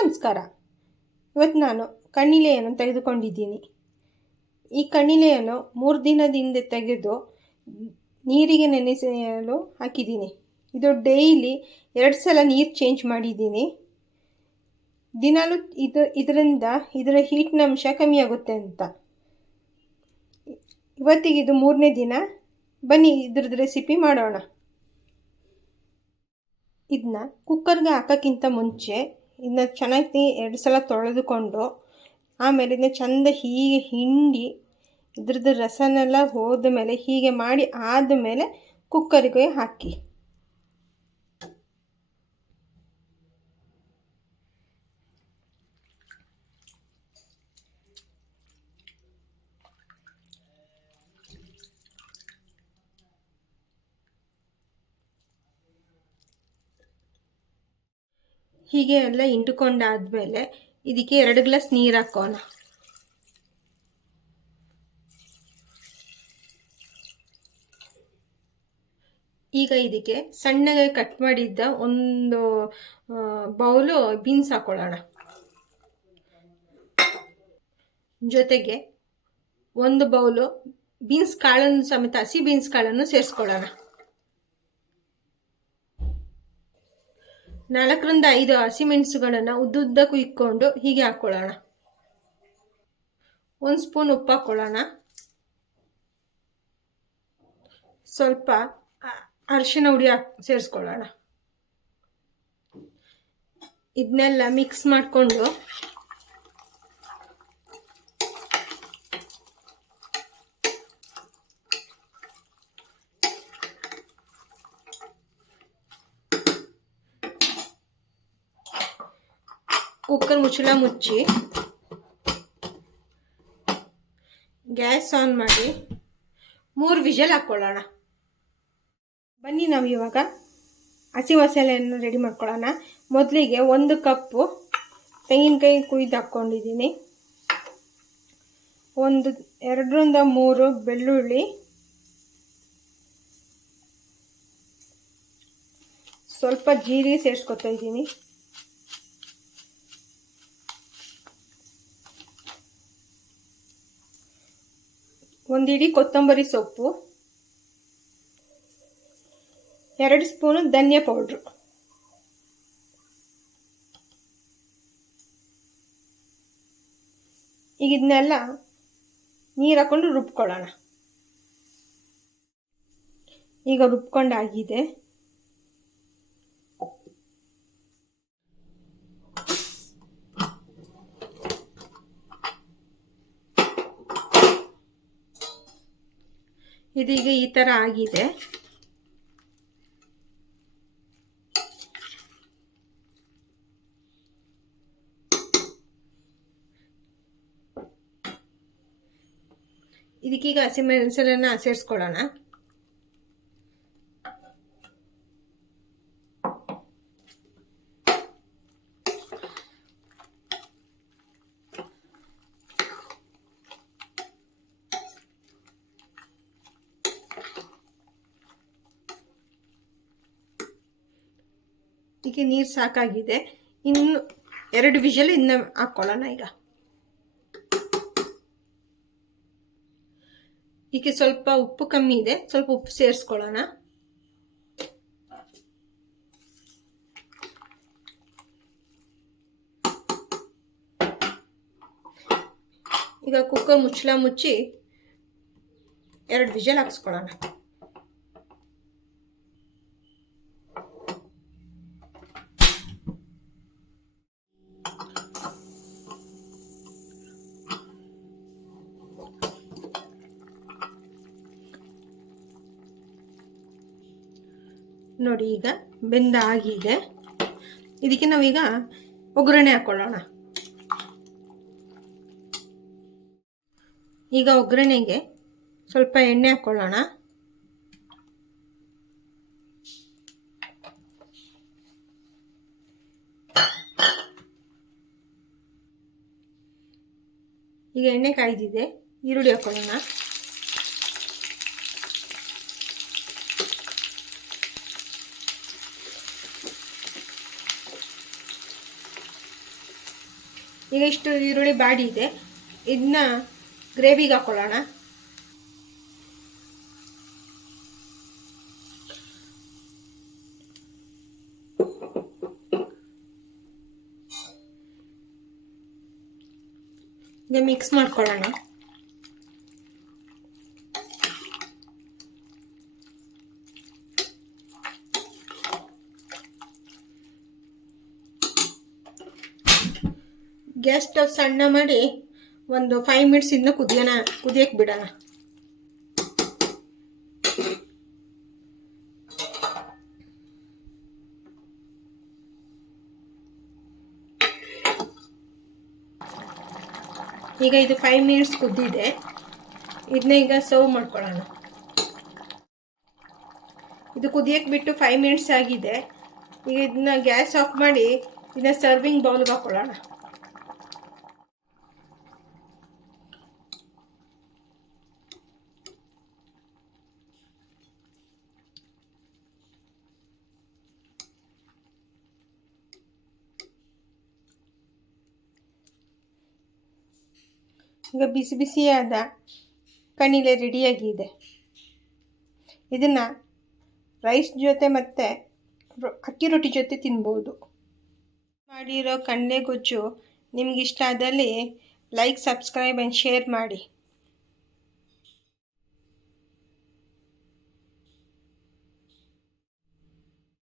ನಮಸ್ಕಾರ. ಇವತ್ತು ನಾನು ಕಣ್ಣಿಲೆಯನ್ನು ತೆಗೆದುಕೊಂಡಿದ್ದೀನಿ. ಈ ಕಣ್ಣಿಲೆಯನ್ನು 3 ದಿನದ ಹಿಂದೆ ತೆಗೆದು ನೀರಿಗೆ ನೆನೆಸಲು ಹಾಕಿದ್ದೀನಿ. ಇದು ಡೈಲಿ 2 ಸಲ ನೀರು ಚೇಂಜ್ ಮಾಡಿದ್ದೀನಿ. ದಿನಾಲೂ ಇದರಿಂದ ಇದರ ಹೀಟ್ನ ಅಂಶ ಕಮ್ಮಿ ಆಗುತ್ತೆ ಅಂತ. ಇವತ್ತಿಗೆ ಇದು 3ನೇ ದಿನ. ಬನ್ನಿ ಇದ್ರದ್ದು ರೆಸಿಪಿ ಮಾಡೋಣ. ಇದನ್ನ ಕುಕ್ಕರ್ಗೆ ಹಾಕೋಕ್ಕಿಂತ ಮುಂಚೆ ಇದನ್ನ ಚೆನ್ನಾಗಿ 2 ಸಲ ತೊಳೆದುಕೊಂಡು ಆಮೇಲೆ ಇದನ್ನ ಚೆಂದ ಹೀಗೆ ಹಿಂಡಿ ಇದ್ರದ್ದು ರಸನೆಲ್ಲ ಹೋದ ಮೇಲೆ ಹೀಗೆ ಮಾಡಿ ಆದಮೇಲೆ ಕುಕ್ಕರಿಗೆ ಹಾಕಿ. ಹೀಗೆ ಎಲ್ಲ ಹಿಂಡ್ಕೊಂಡಾದ್ಮೇಲೆ ಇದಕ್ಕೆ 2 ಗ್ಲಾಸ್ ನೀರು ಹಾಕೋಣ. ಈಗ ಇದಕ್ಕೆ ಸಣ್ಣಗೆ ಕಟ್ ಮಾಡಿದ್ದ ಒಂದು ಬೌಲು ಬೀನ್ಸ್ ಹಾಕೊಳ್ಳೋಣ. ಜೊತೆಗೆ 1 ಬೌಲು ಬೀನ್ಸ್ ಕಾಳನ್ನು ಸಮೇತ ಹಸಿ ಬೀನ್ಸ್ ಕಾಳನ್ನು ಸೇರಿಸ್ಕೊಳ್ಳೋಣ. 4 ರಿಂದ 5 ಹಸಿಮೆಣಸುಗಳನ್ನು ಉದ್ದುದ್ದಕ್ಕೂ ಇಕ್ಕೊಂಡು ಹೀಗೆ ಹಾಕ್ಕೊಳ್ಳೋಣ. 1 ಸ್ಪೂನ್ ಉಪ್ಪು ಹಾಕ್ಕೊಳ್ಳೋಣ. ಸ್ವಲ್ಪ ಅರಿಶಿನ ಹುಡಿ ಸೇರಿಸ್ಕೊಳ್ಳೋಣ. ಇದನ್ನೆಲ್ಲ ಮಿಕ್ಸ್ ಮಾಡಿಕೊಂಡು ಕುಕ್ಕರ್ ಮುಚ್ಚಳ ಮುಚ್ಚಿ ಗ್ಯಾಸ್ ಆನ್ ಮಾಡಿ 3 ವಿಷಲ್ ಹಾಕ್ಕೊಳ್ಳೋಣ. ಬನ್ನಿ ನಾವು ಇವಾಗ ಹಸಿ ಮಸಾಲೆಯನ್ನು ರೆಡಿ ಮಾಡ್ಕೊಳ್ಳೋಣ. ಮೊದಲಿಗೆ 1 ಕಪ್ಪು ತೆಂಗಿನಕಾಯಿ ಕುಯ್ದು ಹಾಕ್ಕೊಂಡಿದ್ದೀನಿ. 2 ರಿಂದ 3 ಬೆಳ್ಳುಳ್ಳಿ, ಸ್ವಲ್ಪ ಜೀರಿಗೆ ಸೇರಿಸ್ಕೊತಾ ಇದ್ದೀನಿ. ಒಂದು ಇಡೀ ಕೊತ್ತಂಬರಿ ಸೊಪ್ಪು, 2 ಸ್ಪೂನು ಧನಿಯಾ ಪೌಡ್ರು. ಈಗ ಇದನ್ನೆಲ್ಲ ನೀರು ಹಾಕೊಂಡು ರುಬ್ಕೊಳ್ಳೋಣ. ಈಗ ರುಬ್ಕೊಂಡಾಗಿದೆ. ಇದೀಗ ಈ ಥರ ಆಗಿದೆ. ಇದಕ್ಕೀಗ ಹಸಿಮೆಣಸನ್ನ ಸೇರಿಸ್ಕೊಳ್ಳೋಣ. ಈಗ ನೀರು ಸಾಕಾಗಿದೆ. ಇನ್ನು 2 ವಿಷಲ್ ಇನ್ನು ಹಾಕ್ಕೊಳ್ಳೋಣ. ಈಗ ಸ್ವಲ್ಪ ಉಪ್ಪು ಕಮ್ಮಿ ಇದೆ, ಸ್ವಲ್ಪ ಉಪ್ಪು ಸೇರಿಸ್ಕೊಳ್ಳೋಣ. ಈಗ ಕುಕ್ಕರ್ ಮುಚ್ಚಳ ಮುಚ್ಚಿ 2 ವಿಷಲ್ ಹಾಕ್ಸ್ಕೊಳ್ಳೋಣ. ನೋಡಿ ಈಗ ಬೆಂದಾಗಿದೆ. ಇದಕ್ಕೆ ನಾವೀಗ ಒಗ್ಗರಣೆ ಹಾಕ್ಕೊಳ್ಳೋಣ. ಈಗ ಒಗ್ಗರಣೆಗೆ ಸ್ವಲ್ಪ ಎಣ್ಣೆ ಹಾಕ್ಕೊಳ್ಳೋಣ. ಈಗ ಎಣ್ಣೆ ಕಾಯ್ದಿದೆ. ಈರುಳ್ಳಿ ಹಾಕ್ಕೊಳ್ಳೋಣ. ಈಗ ಇಷ್ಟು ಈರುಳ್ಳಿ ಬಾಡಿ ಇದೆ, ಇದನ್ನ ಗ್ರೇವಿಗೆ ಹಾಕೊಳ್ಳೋಣ. ಈಗ ಮಿಕ್ಸ್ ಮಾಡ್ಕೊಳ್ಳೋಣ. ಗ್ಯಾಸ್ ಸ್ಟವ್ ಸಣ್ಣ ಮಾಡಿ ಒಂದು 5 ಮಿನಿಟ್ಸ್ ಇನ್ನು ಕುದಿಯಕ್ಕೆ ಬಿಡೋಣ. ಈಗ ಇದು 5 ಮಿನಿಟ್ಸ್ ಕುದ್ದಿದೆ. ಇದನ್ನ ಈಗ ಸರ್ವ್ ಮಾಡ್ಕೊಳ್ಳೋಣ. ಇದು ಕುದಿಯಕ್ಕೆ ಬಿಟ್ಟು 5 ಮಿನಿಟ್ಸ್ ಆಗಿದೆ. ಈಗ ಇದನ್ನ ಗ್ಯಾಸ್ ಆಫ್ ಮಾಡಿ ಇದನ್ನ ಸರ್ವಿಂಗ್ ಬೌಲ್ಗೆ ಹಾಕೊಳ್ಳೋಣ. ಈಗ ಬಿಸಿ ಬಿಸಿಯಾದ ಕಣ್ಣಿಲೆ ರೆಡಿಯಾಗಿದೆ. ಇದನ್ನು ರೈಸ್ ಜೊತೆ ಮತ್ತು ಅಕ್ಕಿ ರೊಟ್ಟಿ ಜೊತೆ ತಿನ್ಬೋದು. ಮಾಡಿರೋ ಕಡಲೆ ಗೊಜ್ಜು ನಿಮಗಿಷ್ಟ ಆದಲ್ಲಿ ಲೈಕ್, ಸಬ್ಸ್ಕ್ರೈಬ್ ಆ್ಯಂಡ್ ಶೇರ್ ಮಾಡಿ.